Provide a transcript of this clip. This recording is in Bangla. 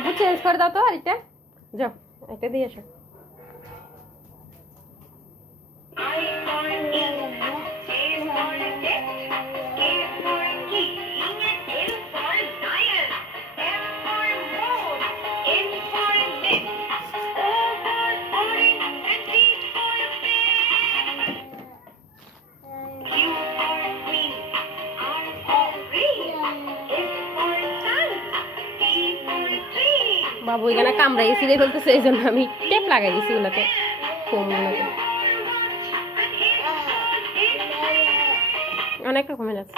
আপু চেঞ্জ করে দাও তো আরেকটা, যাও একটা দিয়ে আসো। বাবু এখানে কামড়াই ছিঁড়ে ফেলতেছে, এই জন্য আমি টেপ লাগাই দিছি ওগুলোতে, ফোমগুলোতে। অনেক রকমের আছে।